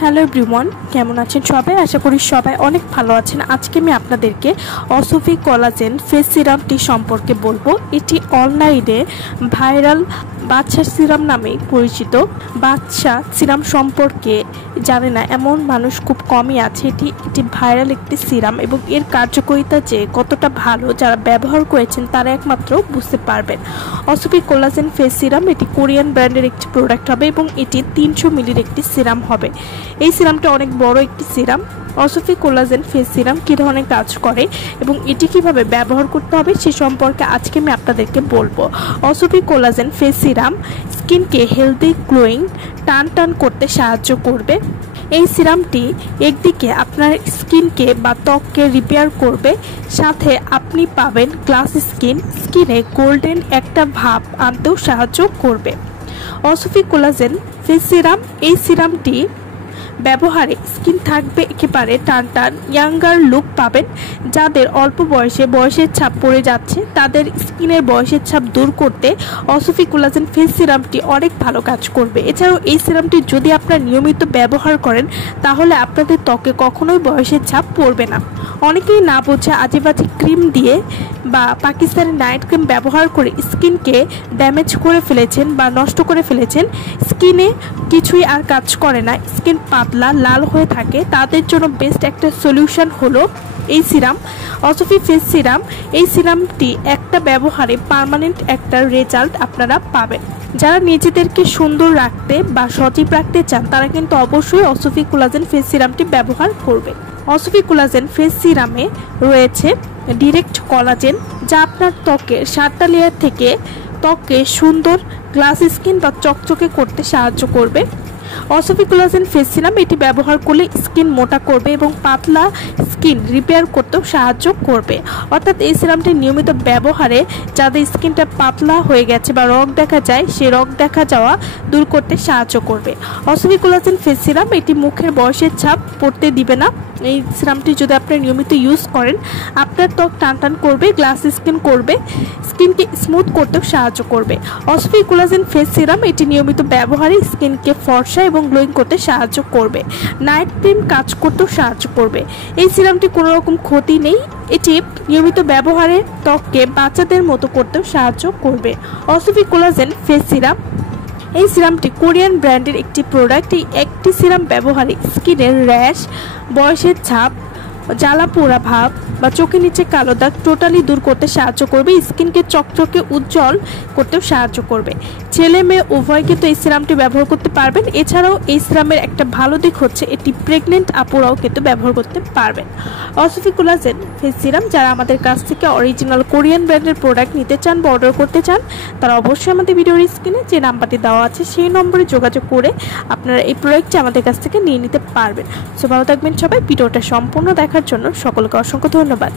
Hello everyone, কেমন আছেন সবাই? আশা করি সবাই অনেক ভালো আছেন। আজকে আমি আপনাদেরকে অসফি কোলাজেন ফেস সিরামটি সম্পর্কে বলবো। এটি অনলাইনে ভাইরাল বাদশা সিরাম নামে পরিচিত। বাদশা সিরাম সম্পর্কে জানে না এমন মানুষ খুব কমই আছে। এটি ভাইরাল একটি সিরাম এবং এর কার্যকারিতা যে কতটা ভালো যারা ব্যবহার করেছেন তারা একমাত্র বুঝতে পারবেন। অসফি কোলাজেন ফেস সিরাম এটি কোরিয়ান ব্র্যান্ডের একটি প্রোডাক্ট হবে এবং এটি 300 মিলির একটি সিরাম হবে। এই সিরামটা অনেক বড় একটি সিরাম। অসফি কোলাজেন ফেস সিরাম কী ধরনের কাজ করে এবং এটি কিভাবে ব্যবহার করতে হবে সে সম্পর্কে আজকে আমি আপনাদেরকে বলবো। অসফি কোলাজেন ফেস সিরাম স্কিনকে হেলদি গ্লোয়িং টান করতে সাহায্য করবে। এই সিরামটি একদিকে আপনার স্কিনকে বা ত্বককে রিপেয়ার করবে, সাথে আপনি পাবেন গ্লাস স্কিনে গোল্ডেন একটা ভাব আনতেও সাহায্য করবে। অসফি কোলাজেন ফেস সিরাম, এই সিরামটি ব্যবহারে স্কিন থাকবে একেবারে টান ইয়াঙ্গার লুক পাবেন। যাদের অল্প বয়সের ছাপ পড়ে যাচ্ছে তাদের স্কিনের বয়সের ছাপ দূর করতে অসফি কোলাজেন ফেস সিরামটি অনেক ভালো কাজ করবে। এছাড়াও এই সিরামটি যদি আপনারা নিয়মিত ব্যবহার করেন তাহলে আপনাদের ত্বকে কখনোই বয়সের ছাপ পড়বে না। অনেকেই না বোঝা আজেবাজে ক্রিম দিয়ে বা পাকিস্তানি নাইট ক্রিম ব্যবহার করে স্কিনকে ড্যামেজ করে ফেলেছেন বা নষ্ট করে ফেলেছেন। স্কিনে কিছুই আর কাজ করে না, স্কিন পাতলা লাল হয়ে থাকে। তাদের জন্য বেস্ট একটা সলিউশন হলো এই সিরাম, অসফি ফেস সিরাম। এই সিরামটি একটা ব্যবহারে পার্মানেন্ট একটা রেজাল্ট আপনারা পাবেন। যারা নিজেদেরকে সুন্দর রাখতে বা সজীব রাখতে চান তারা কিন্তু অবশ্যই অসফি কোলাজেন ফেস সিরামটি ব্যবহার করবে। অসফি কোলাজেন ফেস সিরামে রয়েছে ডিরেক্ট কোলাজেন, যা আপনার ত্বকের 7টা লেয়ার থেকে ত্বককে সুন্দর গ্লাস স্কিন বা চকচকে করতে সাহায্য করবে। অসফি কোলাজেন ফেস সিরাম এটি ব্যবহার করলে স্কিন মোটা করবে এবং পাতলা স্কিন রিপেয়ার করতেও সাহায্য করবে। অর্থাৎ এই সিরামটি নিয়মিত ব্যবহারে যাদের স্কিনটা পাতলা হয়ে গেছে বা রগ দেখা যায় সেই রগ দেখা যাওয়া দূর করতে সাহায্য করবে। অসফি কোলাজেন ফেস সিরাম এটি মুখের বয়সের ছাপ পড়তে দিবে না। এই সিরামটি যদি আপনি নিয়মিত ইউজ করেন আপনার ত্বক টান করবে, গ্লাস স্কিন করবে, স্কিনকে স্মুথ করতেও সাহায্য করবে। অসফি কোলাজেন ফেস সিরাম এটি নিয়মিত ব্যবহারে স্কিনকে ফর্সা এবং গ্লোয়িং করতে সাহায্য করবে। নাইট ক্রিম কাজ করতেও সাহায্য করবে। এই সিরামটি কোনো রকম ক্ষতি নেই, এটি নিয়মিত ব্যবহারে ত্বককে বাচ্চাদের মতো করতেও সাহায্য করবে। অসফি কোলাজেন ফেস সিরাম, এই সিরামটি কোরিয়ান ব্র্যান্ডের একটি প্রোডাক্ট। এই একটি সিরাম ব্যবহারে স্কিনের র্যাশ, বয়সের ছাপ, জ্বালা পোড়া ভাব বা চোখের নিচে কালো দাগ টোটালি দূর করতে সাহায্য করবে। স্কিনকে চকচকে উজ্জ্বল করতেও সাহায্য করবে। ছেলে মেয়ে উভয় কিন্তু এই সিরামটি ব্যবহার করতে পারবেন। এছাড়াও এই সিরামের একটা ভালো দিক হচ্ছে এটি প্রেগনেন্ট আপুরাও কিন্তু ব্যবহার করতে পারবেন। অসফি কোলাজেন ফেস সিরাম যারা আমাদের কাছ থেকে অরিজিনাল কোরিয়ান ব্র্যান্ডের প্রোডাক্ট নিতে চান বা অর্ডার করতে চান তারা অবশ্যই আমাদের ভিডিওর স্ক্রিনে যে নাম্বারটি দেওয়া আছে সেই নম্বরে যোগাযোগ করে আপনারা এই প্রোডাক্টটি আমাদের কাছ থেকে নিয়ে নিতে পারবেন। সো ভালো থাকবেন সবাই। ভিডিওটা সম্পূর্ণ দেখার জন্য সকলকে অসংখ্য ধন্যবাদ।